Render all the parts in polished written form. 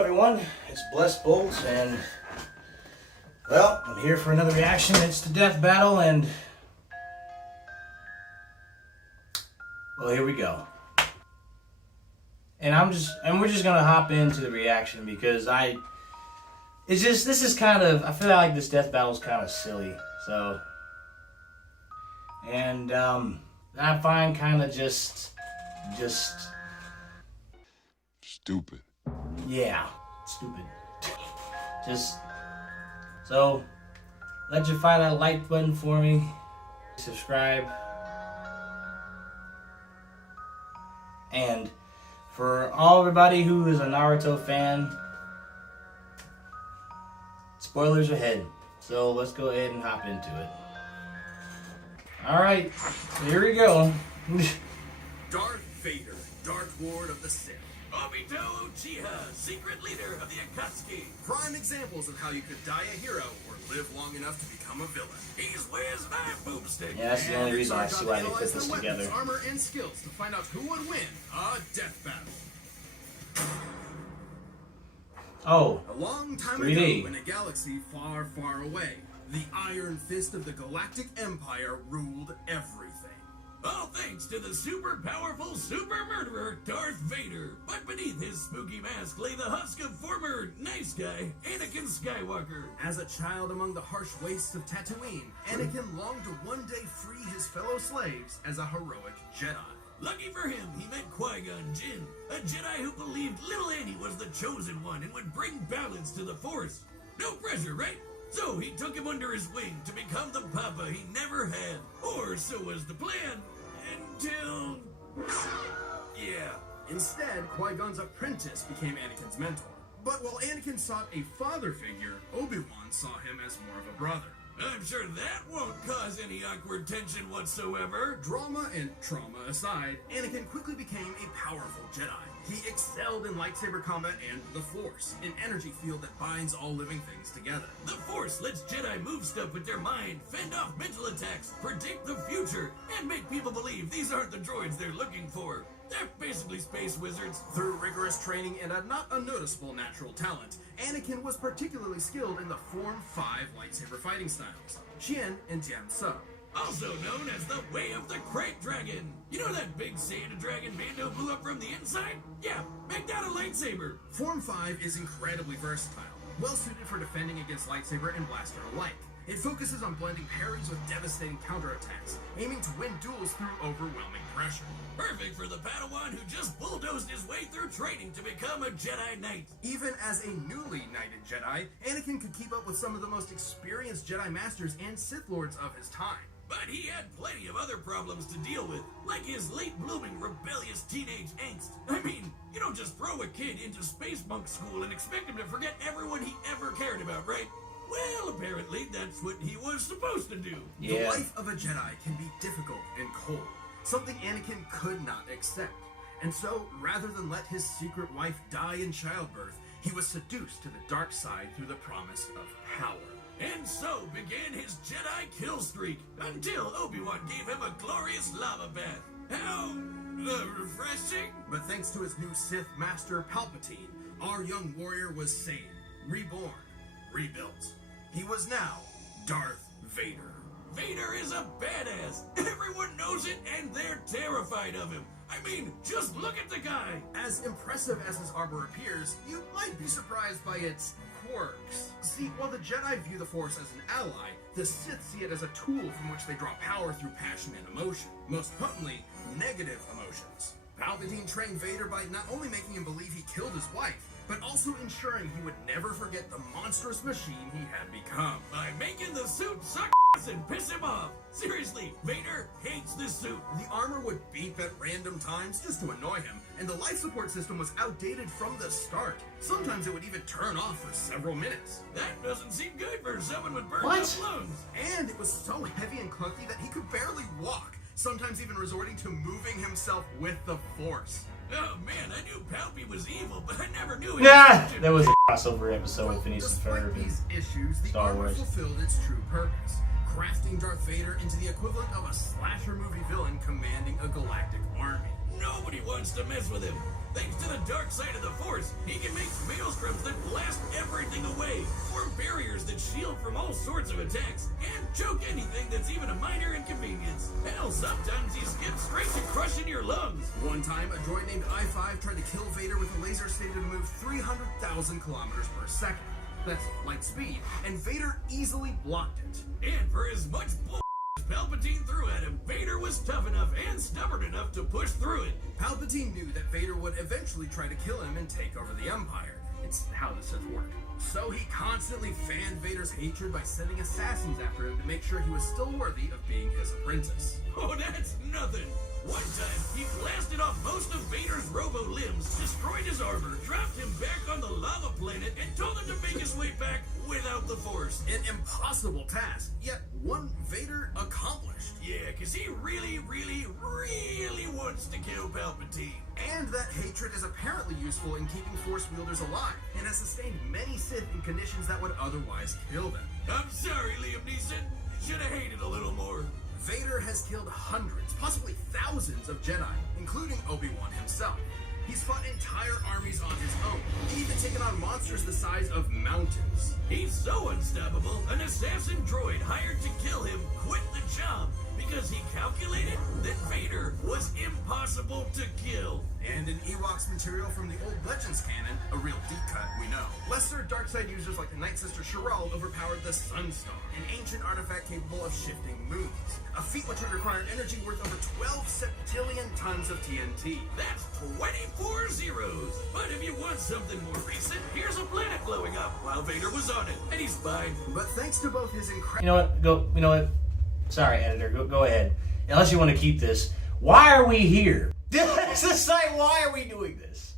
everyone, it's Blessed Bolts, and well, I'm here for another reaction. It's the death battle, and well, here we go. And we're just gonna hop into the reaction because this is kind of, I feel like this death battle is kind of silly, so, and I find kind of just stupid. Yeah, stupid. So, let you find that like button for me. Subscribe. And for everybody who is a Naruto fan, spoilers ahead. So let's go ahead and hop into it. Alright, here we go. Darth Vader, Dark Lord of the Sith. Obito Uchiha, secret leader of the Akatsuki. Prime examples of how you could die a hero or live long enough to become a villain. He's Wiz my boomstick. Yeah, that's the only reason I see why they put this together. Armor and skills to find out who would win a death battle. Oh, a long time 3D. ago, in a galaxy far, far away, the Iron Fist of the Galactic Empire ruled everything. All thanks to the super powerful super murderer Darth Vader. But beneath his spooky mask lay the husk of former nice guy Anakin Skywalker. As a child among the harsh wastes of Tatooine, Anakin longed to one day free his fellow slaves as a heroic Jedi. Lucky for him, he met Qui-Gon Jinn, a Jedi who believed little Annie was the chosen one and would bring balance to the Force. No pressure, right? So he took him under his wing to become the papa he never had. Or so was the plan, until... yeah. Instead, Qui-Gon's apprentice became Anakin's mentor. But while Anakin sought a father figure, Obi-Wan saw him as more of a brother. I'm sure that won't cause any awkward tension whatsoever. Drama and trauma aside, Anakin quickly became a powerful Jedi. He excelled in lightsaber combat and the Force, an energy field that binds all living things together. The Force lets Jedi move stuff with their mind, fend off mental attacks, predict the future, and make people believe these aren't the droids they're looking for. They're basically space wizards. Through rigorous training and a not unnoticeable natural talent, Anakin was particularly skilled in the Form 5 lightsaber fighting styles, Qian and Jian-So. Also known as the Way of the Krayt Dragon. You know that big Santa Dragon Mando blew up from the inside? Yeah, make that a lightsaber. Form 5 is incredibly versatile, well suited for defending against lightsaber and blaster alike. It focuses on blending parries with devastating counterattacks, aiming to win duels through overwhelming pressure. Perfect for the Padawan who just bulldozed his way through training to become a Jedi Knight. Even as a newly knighted Jedi, Anakin could keep up with some of the most experienced Jedi Masters and Sith Lords of his time. But he had plenty of other problems to deal with, like his late-blooming, rebellious teenage angst. I mean, you don't just throw a kid into space monk school and expect him to forget everyone he ever cared about, right? Well, apparently that's what he was supposed to do. Yeah. The life of a Jedi can be difficult and cold, something Anakin could not accept. And so, rather than let his secret wife die in childbirth, he was seduced to the dark side through the promise of power. And so began his Jedi kill streak, until Obi-Wan gave him a glorious lava bath. How refreshing. But thanks to his new Sith Master Palpatine, our young warrior was saved, reborn, rebuilt. He was now Darth Vader. Vader is a badass. Everyone knows it, and they're terrified of him. I mean, just look at the guy. As impressive as his armor appears, you might be surprised by its quirks. See, while the Jedi view the Force as an ally, the Sith see it as a tool from which they draw power through passion and emotion. Most potently, negative emotions. Palpatine trained Vader by not only making him believe he killed his wife, but also ensuring he would never forget the monstrous machine he had become. By making the suit suck ass and piss him off. Seriously, Vader hates this suit. The armor would beep at random times just to annoy him, and the life support system was outdated from the start. Sometimes it would even turn off for several minutes. That doesn't seem good for someone with burned up lungs. And it was so heavy and clunky that he could barely walk, sometimes even resorting to moving himself with the Force. Oh man, I knew Palpy was evil, but I never knew he was there was a crossover episode with Phineas and Ferb and these issues, the Star armor Wars. fulfilled its true purpose, crafting Darth Vader into the equivalent of a slasher movie villain commanding a galactic army. Nobody wants to mess with him. Thanks to the dark side of the Force, he can make maelstroms from all sorts of attacks and choke anything that's even a minor inconvenience. Hell, sometimes he skips straight to crushing your lungs. One time, a droid named I-5 tried to kill Vader with a laser stated to move 300,000 kilometers per second. That's light speed, and Vader easily blocked it. And for as much bull Palpatine threw at him, Vader was tough enough and stubborn enough to push through it. Palpatine knew that Vader would eventually try to kill him and take over the Empire. It's how the Sith work. So he constantly fanned Vader's hatred by sending assassins after him to make sure he was still worthy of being his apprentice. Oh, that's nothing. One time, he blasted off most of Vader's robo limbs, destroyed his armor, dropped him back on the lava planet, and told him to make his way back without the Force. An impossible task, yet one Vader accomplished. Yeah, because he really wants to kill Palpatine. And that hatred is apparently useful in keeping Force wielders alive, and has sustained many Sith in conditions that would otherwise kill them. I'm sorry, Liam Neeson. You should have hated a little more. Vader has killed hundreds, possibly thousands of Jedi, including Obi-Wan himself. He's fought entire armies on his own, even taken on monsters the size of mountains. He's so unstoppable, an assassin droid hired to kill him quit the job because he calculated that Vader was impossible to kill. And in Ewok's material from the old Legends canon, a real deep cut, we know, lesser dark-side users like the Night Sister Sheral overpowered the Sunstar, an ancient artifact capable of shifting moons. A feat which would require energy worth over 12 septillion tons of TNT. That's 24 zeros. But if you want something more recent, here's a planet blowing up while Vader was on it, and he's fine. But thanks to both his incredible... You know what? Sorry, editor. Go ahead. Unless you want to keep this. Why are we here? It's just like, why are we doing this?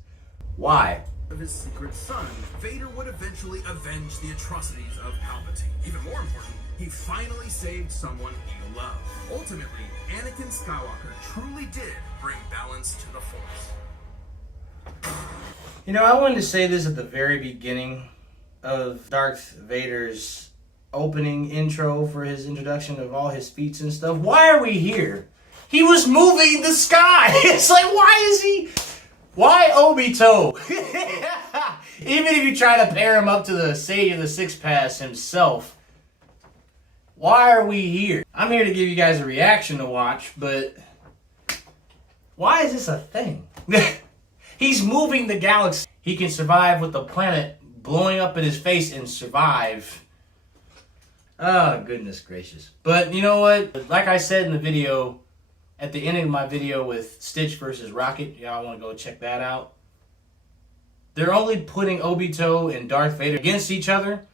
Why? Of his secret son, Vader would eventually avenge the atrocities of Palpatine. Even more important, he finally saved someone he loved. Ultimately, Anakin Skywalker truly did bring balance to the Force. You know, I wanted to say this at the very beginning of Darth Vader's opening intro for his introduction of all his feats and stuff. Why are we here? He was moving the sky. It's like, why Obito? Even if you try to pair him up to the Sage of the Six Pass himself, why are we here? I'm here to give you guys a reaction to watch, but why is this a thing? He's moving the galaxy. He can survive with the planet blowing up in his face and survive. Oh, goodness gracious. But you know what? Like I said in the video, at the end of my video with Stitch versus Rocket, y'all want to go check that out. They're only putting Obito and Darth Vader against each other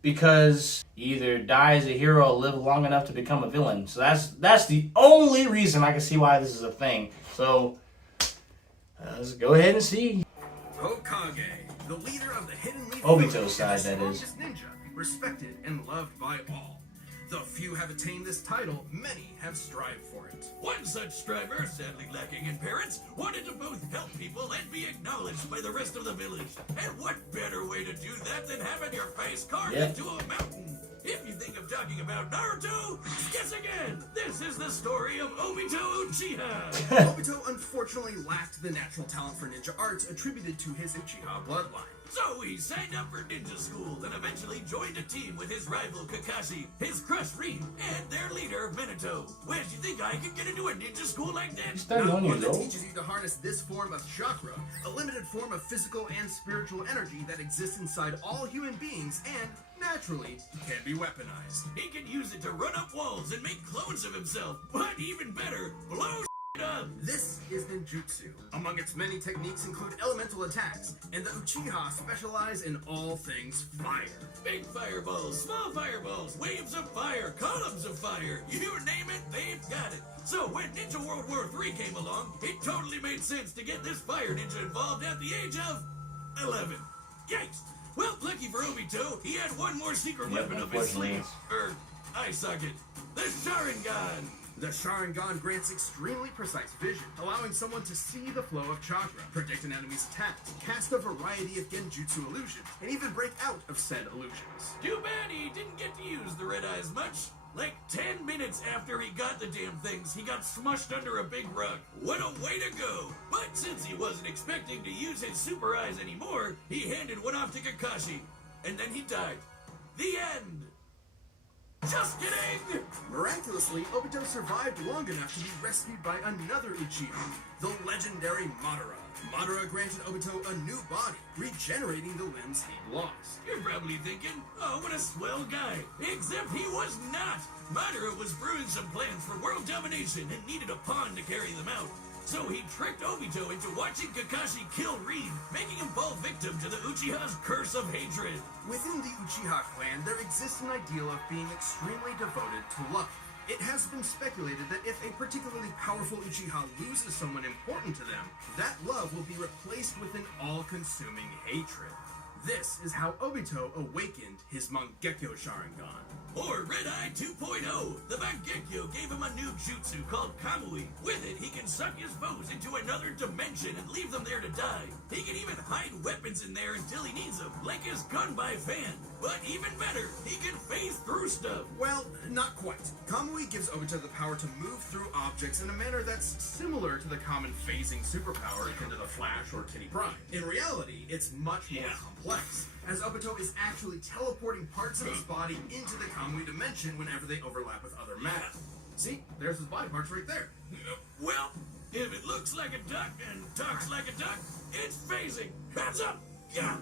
because you either die as a hero or live long enough to become a villain. So that's the only reason I can see why this is a thing. So let's go ahead and see. Hokage, the leader of the Hidden Legion, Obito's side, that is. Ninja, respected and loved by all. Though few have attained this title, many have strived for it. One such striver, sadly lacking in parents, wanted to both help people and be acknowledged by the rest of the village. And what better way to do that than having your face carved into a mountain? If you think I'm talking about Naruto, guess again! This is the story of Obito Uchiha! Obito unfortunately lacked the natural talent for ninja arts attributed to his Uchiha bloodline. So he signed up for ninja school and eventually joined a team with his rival Kakashi, his crush Rin, and their leader Minato. Where do you think I could get into a ninja school like that? He's 31 years That old. teaches you to harness this form of chakra, a limited form of physical and spiritual energy that exists inside all human beings and, naturally, can be weaponized. He can use it to run up walls and make clones of himself, but even better, blow up. This is ninjutsu. Among its many techniques include elemental attacks, and the Uchiha specialize in all things fire. Big fireballs, small fireballs, waves of fire, columns of fire, you name it, they've got it. So when Ninja World War III came along, it totally made sense to get this fire ninja involved at the age of 11. Yikes! Well, lucky for Obito, he had one more secret weapon up his sleeve. Eye socket. The Sharingan. The Sharingan grants extremely precise vision, allowing someone to see the flow of chakra, predict an enemy's attacks, cast a variety of genjutsu illusions, and even break out of said illusions. Too bad he didn't get to use the red eyes much. Like 10 minutes after he got the damn things, he got smushed under a big rug. What a way to go! But since he wasn't expecting to use his super eyes anymore, he handed one off to Kakashi, and then he died. The end! Just kidding! Miraculously, Obito survived long enough to be rescued by another Uchiha, the legendary Madara. Madara granted Obito a new body, regenerating the limbs he'd lost. You're probably thinking, oh, what a swell guy. Except he was not. Madara was brewing some plans for world domination and needed a pawn to carry them out. So he tricked Obito into watching Kakashi kill Reed, making him fall victim to the Uchiha's curse of hatred. Within the Uchiha clan, there exists an ideal of being extremely devoted to love. It has been speculated that if a particularly powerful Uchiha loses someone important to them, that love will be replaced with an all-consuming hatred. This is how Obito awakened his Mangekyo Sharingan. Or Red Eye 2.0. The Mangekyo gave him a new jutsu called Kamui. With it, he can suck his foes into another dimension and leave them there to die. He can even hide weapons in there until he needs them, like his gun by fan. But even better, he can phase through stuff. Well, not quite. Kamui gives Obito the power to move through objects in a manner that's similar to the common phasing superpower akin to the Flash or Kitty Pryde. In reality, it's much more complex, as Obito is actually teleporting parts of his body into the Kamui dimension whenever they overlap with other matter. See, there's his body parts right there. Well, if it looks like a duck and talks like a duck, it's phasing. Hands up! Yeah!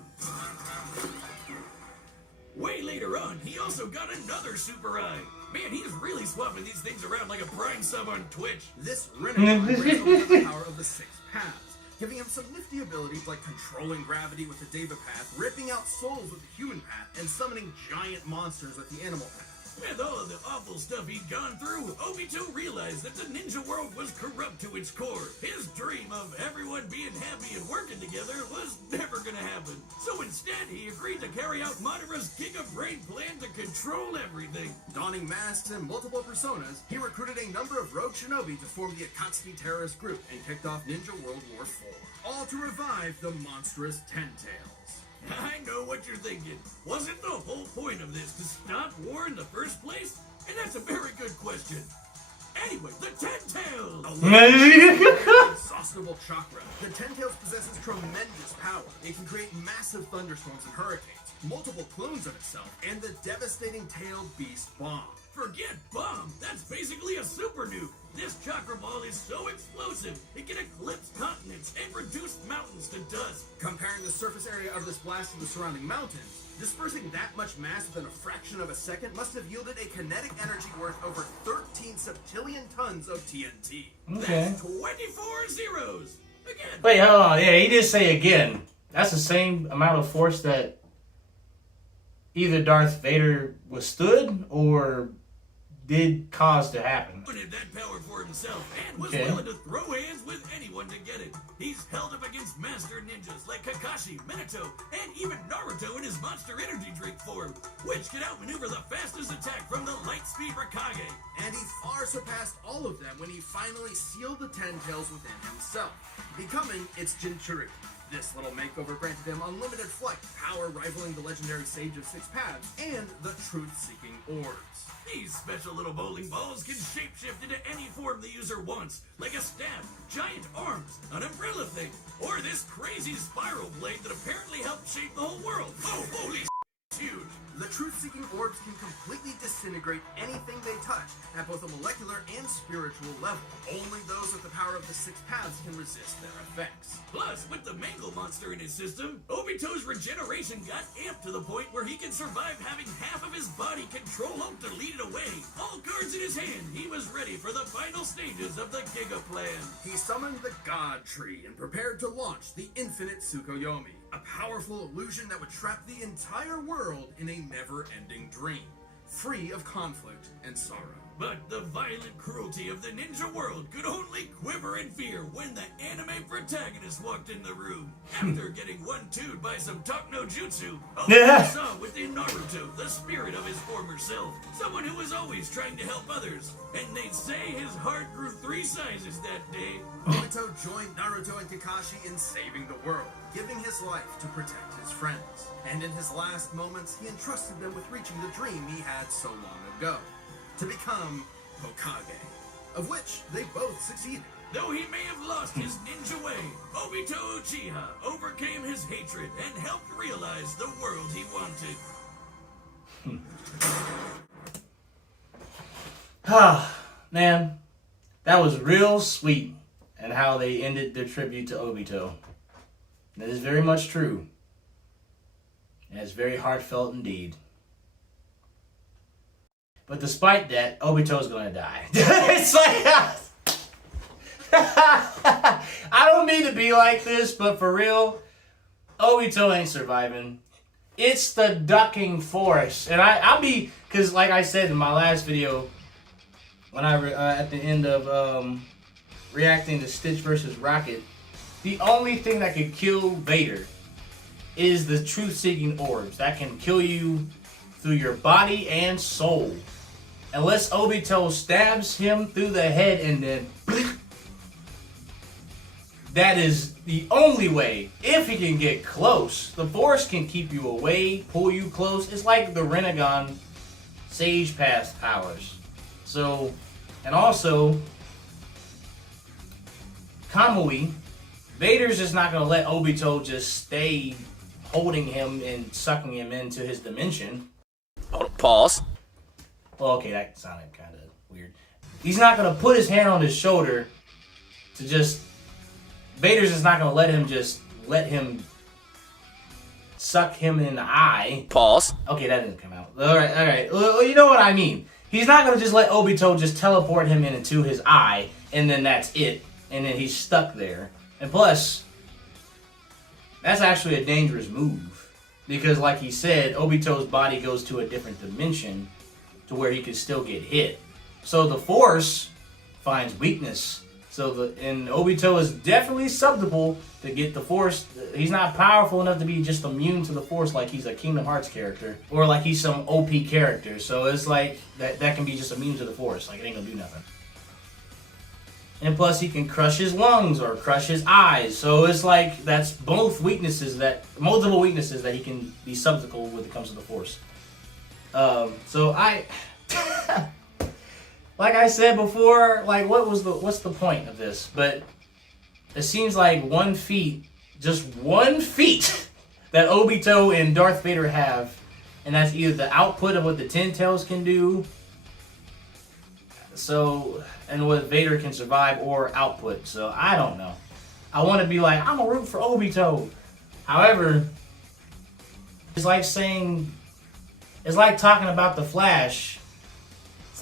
Way later on, he also got another super eye. Man, he's really swapping these things around like a Prime sub on Twitch. This Rinnegan brings over the power of the six paths, giving him some nifty abilities like controlling gravity with the Deva path, ripping out souls with the human path, and summoning giant monsters with the animal path. With all of the awful stuff he'd gone through, Obito realized that the ninja world was corrupt to its core. His dream of everyone being happy and working together was never gonna happen. So instead, he agreed to carry out Madara's Giga Brain plan to control everything. Donning masks and multiple personas, he recruited a number of rogue shinobi to form the Akatsuki terrorist group and kicked off Ninja World War IV, all to revive the monstrous Ten Tails. I know what you're thinking. Wasn't the whole point of this to stop war in the first place? And that's a very good question. Anyway, the Ten Tails! Inexhaustible chakra. The Ten Tails possesses tremendous power. It can create massive thunderstorms and hurricanes, multiple clones of itself, and the devastating tailed beast bomb. Forget bomb! That's basically a super nuke! This chakra ball is so explosive, it can eclipse continents and reduce mountains to dust. Comparing the surface area of this blast to the surrounding mountains, dispersing that much mass within a fraction of a second must have yielded a kinetic energy worth over 13 septillion tons of TNT. Okay. That's 24 zeros! Again. Wait, hold on. Yeah, he did say again. That's the same amount of force that either Darth Vader withstood or did cause to happen. Wanted that power for himself and was willing to throw hands with anyone to get it. He's held up against master ninjas like Kakashi, Minato, and even Naruto in his monster energy drink form, which can outmaneuver the fastest attack from the Lightspeed Raikage. And he far surpassed all of them when he finally sealed the Ten Tails within himself, becoming its Jinchuriki. This little makeover granted him unlimited flight, power rivaling the legendary Sage of Six Paths, and the truth-seeking orbs. These special little bowling balls can shapeshift into any form the user wants, like a staff, giant arms, an umbrella thing, or this crazy spiral blade that apparently helped shape the whole world. Oh, holy it's huge! The truth-seeking orbs can completely disintegrate anything they touch at both a molecular and spiritual level. Only those with the power of the six paths can resist their effects. Plus, with the Mangle monster in his system, Obito's regeneration got amped to the point where he can survive having half of his body control Hulk to lead it away. All cards in his hand, he was ready for the final stages of the Giga Plan. He summoned the God Tree and prepared to launch the Infinite Tsukuyomi, a powerful illusion that would trap the entire world in a never-ending dream, free of conflict and sorrow. But the violent cruelty of the ninja world could only quiver in fear when the anime protagonist walked in the room. After getting one-two'd by some talk no jutsu, Obito saw within Naruto the spirit of his former self, someone who was always trying to help others. And they'd say his heart grew 3 sizes that day. Obito joined Naruto and Kakashi in saving the world, giving his life to protect his friends. And in his last moments, he entrusted them with reaching the dream he had so long ago, to become Hokage, of which they both succeeded. Though he may have lost his ninja way, Obito Uchiha overcame his hatred and helped realize the world he wanted. Man, that was real sweet, and how they ended their tribute to Obito. That is very much true. And it's very heartfelt indeed. But despite that, Obito's gonna die. It's like... I don't mean to be like this, but for real, Obito ain't surviving. It's the ducking force. And I'll be... Because like I said in my last video, when I at the end of reacting to Stitch versus Rocket, the only thing that could kill Vader is the truth-seeking orbs. That can kill you through your body and soul. Unless Obito stabs him through the head and then... That is the only way. If he can get close, the Force can keep you away, pull you close. It's like the Renegon Sage Pass powers. So, and also, Kamui, Vader's just not going to let Obito just stay holding him and sucking him into his dimension. Pause. Well, okay, that sounded kind of weird. He's not going to put his hand on his shoulder to just... Vader's just not going to let him suck him in the eye. Pause. Okay, that didn't come out. Alright. Well, you know what I mean. He's not going to just let Obito just teleport him into his eye, and then that's it. And then he's stuck there. And plus, that's actually a dangerous move. Because like he said, Obito's body goes to a different dimension to where he could still get hit. So the Force finds weakness. And Obito is definitely susceptible to get the Force. He's not powerful enough to be just immune to the Force like he's a Kingdom Hearts character. Or like he's some OP character. So it's like, that can be just immune to the Force. Like it ain't gonna do nothing. And plus he can crush his lungs or crush his eyes. So it's like, that's multiple weaknesses that he can be susceptible when it comes to the Force. Like I said before, like what's the point of this? But it seems like just one feat that Obito and Darth Vader have, and that's either the output of what the Ten Tails can do, and what Vader can survive, or output. So I don't know. I want to be like, I'm a root for Obito. However, it's like talking about the Flash.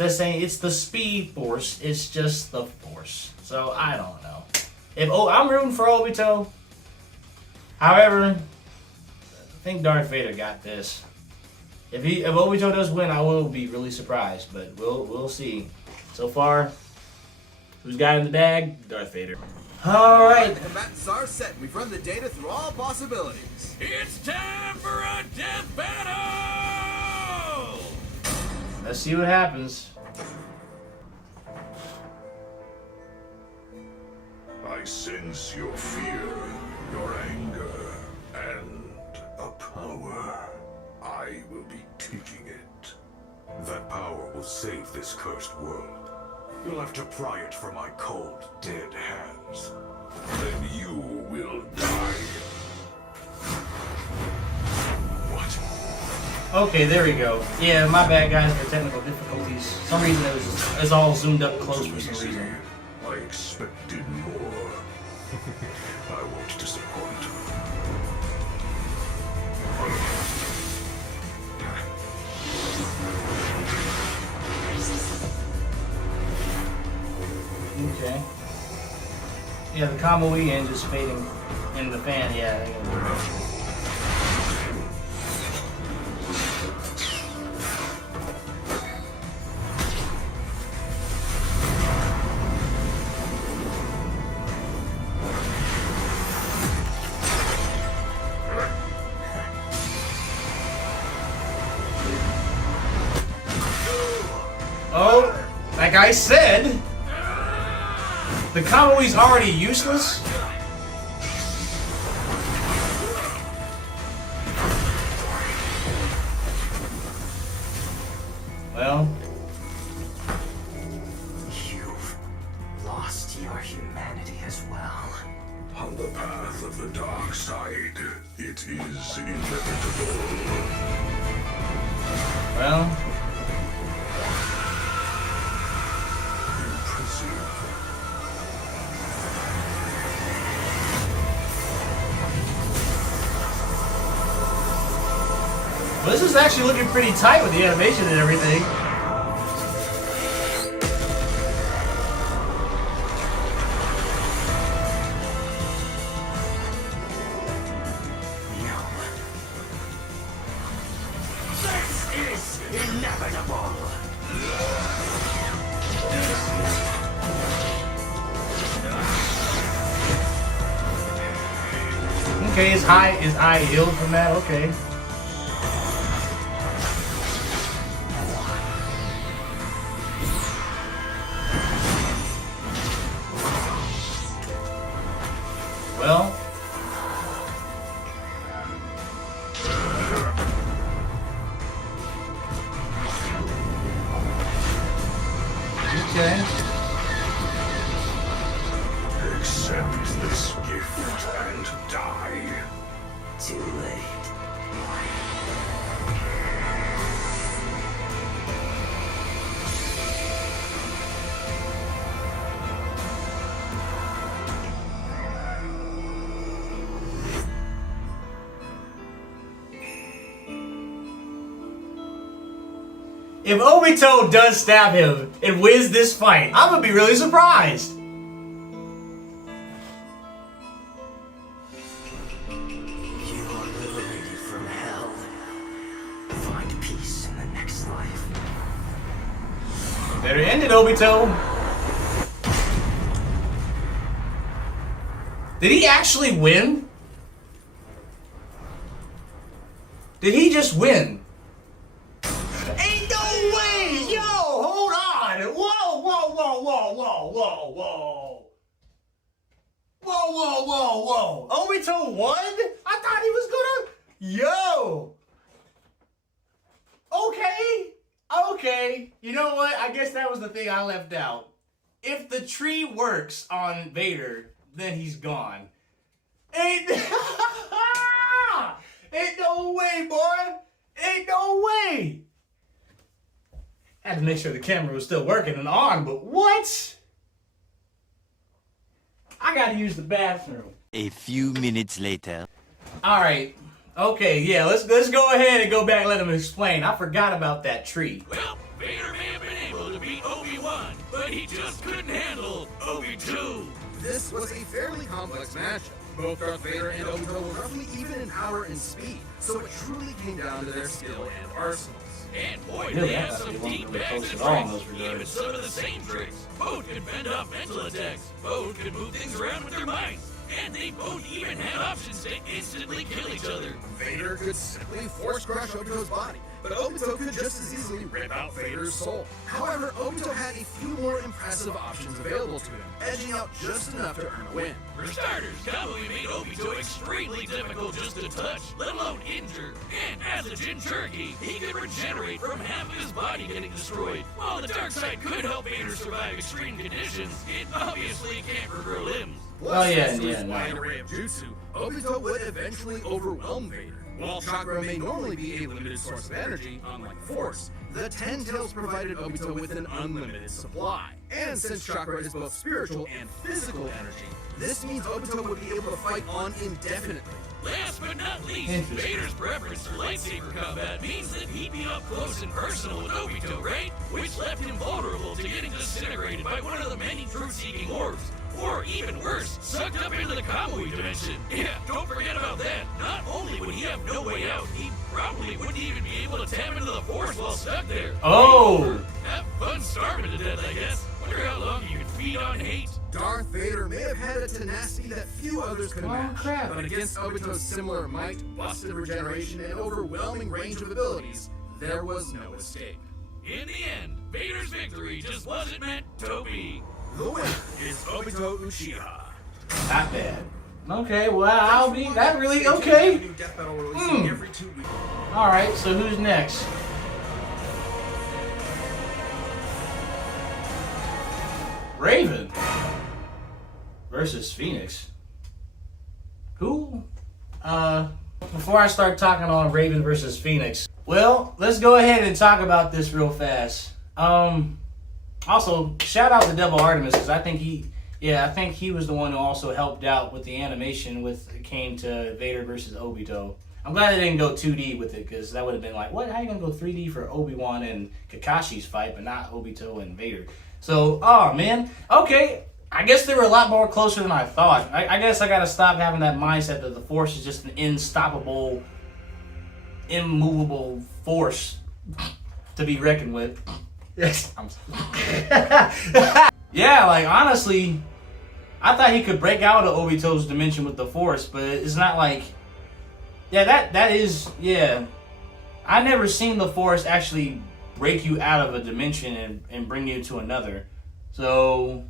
It's saying it's the Speed Force, it's just the Force. So I don't know. I'm rooting for Obito. However, I think Darth Vader got this. If Obito does win, I will be really surprised, but we'll see. So far, who's got in the bag? Darth Vader. All right. The combatants are set. We've run the data through all possibilities. It's time for a death battle! Let's see what happens. I sense your fear, your anger, and a power. I will be taking it. That power will save this cursed world. You'll have to pry it from my cold, dead hands. Then you will die. What? Okay, there we go. Yeah, my bad, guys, for technical difficulties. For some reason it's all zoomed up close for some reason. I expected more. I won't disappoint. Okay. Yeah, the Kamui end just fading in the fan. Yeah, they're gonna do that. Oh, like I said, the Kamui's already useless. Well, You've lost your humanity as well. On the path of the dark side, it is inevitable. well. Well, this is actually looking pretty tight with the animation and everything. This is inevitable. Okay, his eye healed from that. Okay. Well. Okay. Accept this gift and die. Too late. If Obito does stab him and wins this fight, I'm gonna be really surprised. You are liberated from hell. Find peace in the next life. Better end it, Obito. Did he actually win? Did he just win? Ain't no way! Yo, hold on! Whoa, whoa, whoa, whoa, whoa, whoa, whoa. Whoa, whoa, whoa, whoa. Obito won? I thought he was gonna... Yo! Okay. You know what? I guess that was the thing I left out. If the tree works on Vader, then he's gone. Ain't... Ain't no way, boy! Ain't no way! Had to make sure the camera was still working and on, but what? I gotta use the bathroom. A few minutes later. Alright. Okay, yeah, let's go ahead and go back and let him explain. I forgot about that tree. Well, Vader may have been able to beat Obi-Wan, but he just couldn't handle Obi-2. This was a fairly complex matchup. Both Darth Vader and Obito were roughly even in power and speed, so it truly came down to their skill and arsenals. And boy, Really, they I have thought some they weren't deep really bags close of at all in tricks, those regards. even some of the same tricks. Both can fend off mental attacks. Both can move things around with their minds. And they both even had options to instantly kill each other. Vader could simply force crush Obito's body, but Obito could just as easily rip out Vader's soul. However, Obito had a few more impressive options available to him, edging out just enough to earn a win. For starters, Kamui made Obito extremely difficult just to touch, let alone injure. And as a Jinchuriki, he could regenerate from half of his body getting destroyed. While the dark side could help Vader survive extreme conditions, it obviously can't regrow limbs. Plus, Oh, yeah, thanks to yeah, his no. wide array of jutsu, Obito would eventually overwhelm Vader. While chakra may normally be a limited source of energy, unlike Force, the Ten Tails provided Obito with an unlimited supply. And since chakra is both spiritual and physical energy, this means Obito would be able to fight on indefinitely. Last but not least, Interesting. Vader's preference for lightsaber combat means that he'd be up close and personal with Obito, right? Which left him vulnerable to getting disintegrated by one of the many truth-seeking orbs. Or even worse, sucked up into the Kamui dimension. Yeah, don't forget about that. Not only would he have no way out, he probably wouldn't even be able to tap into the Force while stuck there. Oh! Have fun starving to death, I guess. Wonder how long you can feed on hate. Darth Vader may have had a tenacity that few others could Oh, match, crap. but against Obito's similar might, busted regeneration, and overwhelming range of abilities, there was no escape. In the end, Vader's victory just wasn't meant to be. The winner is Obito Uchiha. Not bad. Okay, well, I'll be... That really... Okay. New Death Battle releasing every 2 weeks. Alright, so who's next? Raven versus Phoenix. Who? Before I start talking on Raven versus Phoenix, well, let's go ahead and talk about this real fast. Also, shout out to Double Artemis, because I think he was the one who also helped out with the animation when it came to Vader versus Obito. I'm glad they didn't go 2D with it, because that would have been like, what? How are you going to go 3D for Obi-Wan and Kakashi's fight, but not Obito and Vader? So, oh, man. Okay, I guess they were a lot more closer than I thought. I guess I got to stop having that mindset that the Force is just an unstoppable, immovable force to be reckoned with. Yes. Yeah, like, honestly, I thought he could break out of Obito's dimension with the Force, but it's not like... Yeah, that is... Yeah. I never seen the Force actually break you out of a dimension and bring you to another. So...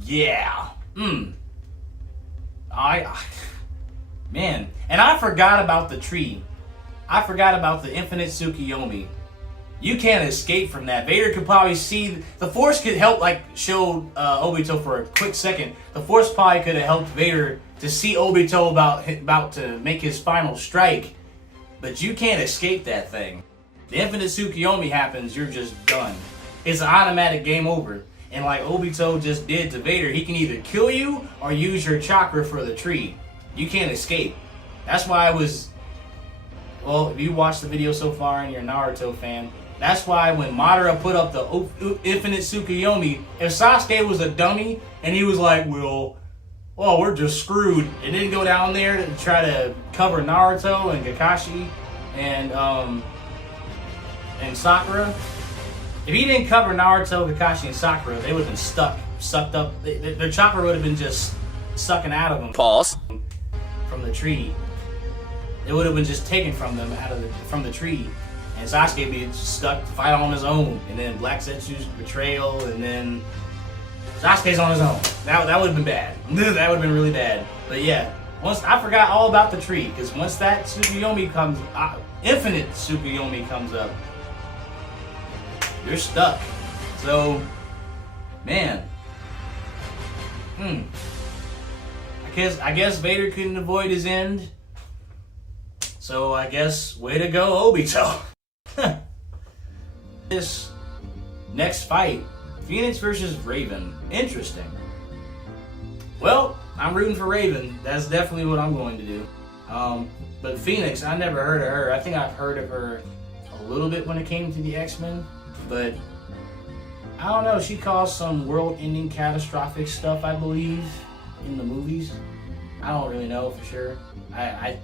Yeah. Man. And I forgot about the tree. I forgot about the infinite Tsukuyomi. You can't escape from that. Vader could probably see... The Force could help, like, show Obito for a quick second. The Force probably could have helped Vader to see Obito about to make his final strike. But you can't escape that thing. The infinite Tsukuyomi happens, you're just done. It's an automatic game over. And like Obito just did to Vader, he can either kill you or use your chakra for the tree. You can't escape. That's why I was... Well, if you watched the video so far and you're a Naruto fan, that's why when Madara put up the infinite Tsukuyomi, if Sasuke was a dummy and he was like, well, we're just screwed, and didn't go down there to try to cover Naruto and Kakashi and Sakura, if he didn't cover Naruto, Kakashi, and Sakura, they would have been sucked up. Their chakra would have been just sucking out of them. Pause. From the tree. It would have been just taken from them from the tree. And Sasuke would be stuck to fight on his own. And then Black Zetsu's betrayal, and then Sasuke's on his own. That would have been bad. That would have been really bad. But yeah, I forgot all about the tree, because once that Tsukuyomi comes, infinite Tsukuyomi comes up, you're stuck. So, man. I guess Vader couldn't avoid his end. So I guess, way to go, Obito. This next fight, Phoenix versus Raven. Interesting. Well, I'm rooting for Raven. That's definitely what I'm going to do. But Phoenix, I never heard of her. I think I've heard of her a little bit when it came to the X-Men. But, I don't know. She caused some world-ending catastrophic stuff, I believe, in the movies. I don't really know for sure. I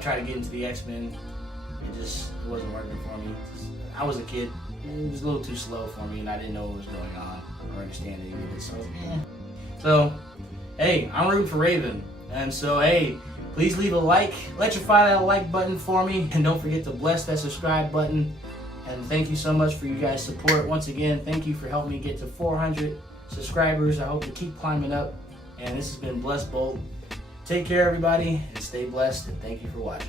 tried to get into the X-Men. It wasn't working for me. I was a kid. It was a little too slow for me, and I didn't know what was going on or understand any of it. So, hey, I'm rooting for Raven. And so, hey, please leave a like. Electrify that like button for me. And don't forget to bless that subscribe button. And thank you so much for you guys' support. Once again, thank you for helping me get to 400 subscribers. I hope to keep climbing up. And this has been Blessed Bolt. Take care, everybody, and stay blessed, and thank you for watching.